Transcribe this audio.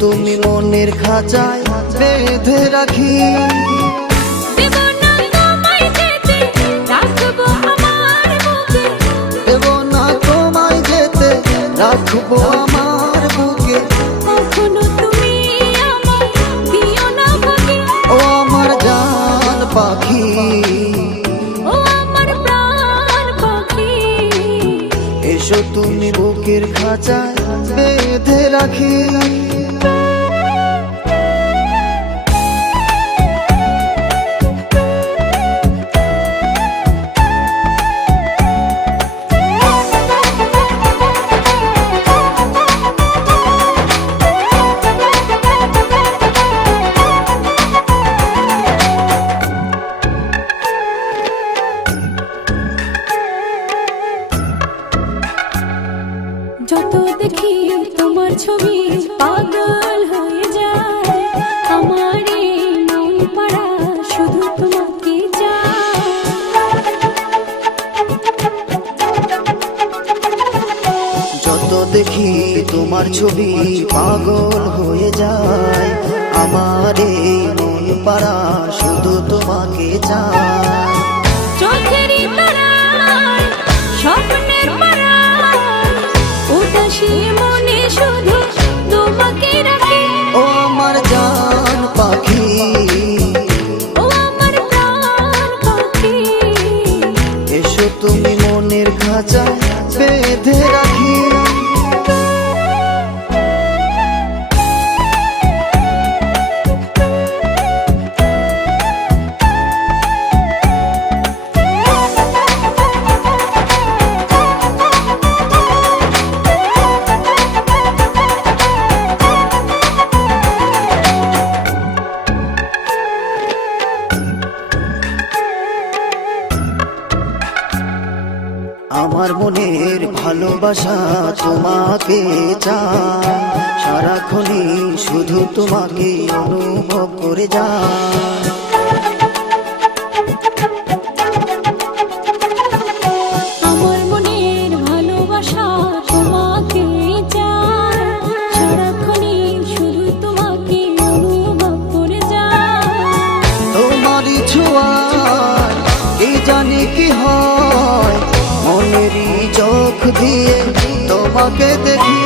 তুমি মনের খাঁচায় বেঁধে রাখি। দেব না তোমায় যেতে, রাখবো আমার বুকে। দেব না তোমায় যেতে, রাখবো আমার বুকে। কখনো তুমি আমায় দিও না ভাগে। ও আমার জান পাখি, ও আমার প্রাণ পাখি, এসো তুমি বুকের খাঁচায় বেঁধে রাখি। যত দেখি তোমার ছবি পাগল হয়ে যায়। আমার এই মন পাড়া শুধু তোমাকে চায়। যত দেখি তোমার ছবি পাগল হয়ে যায়। আমার এই মন পাড়া শুধু তোমাকে চায়। চোখেরই তারায়, স্বপ্নের পাড়ায়, উদাসী মনে শুধু তোমাকে রাখি। ও আমার জান পাখি, ও আমার প্রাণ পাখি, এসো তুমি মনের খাঁচায় বেঁধে রাখি। আমার মনের ভালোবাসা তোমাকে চায়। সারাক্ষণই শুধু তোমাকে অনুভব করে যায়। আমার মনের ভালোবাসা তোমাকে চায়। সারাক্ষণই শুধু তোমাকে অনুভব করে যায়। তোমারই ছোঁয়ায় কি জানি কি হয়, মনেরই চোখ দিয়ে তোমাকে দেখি।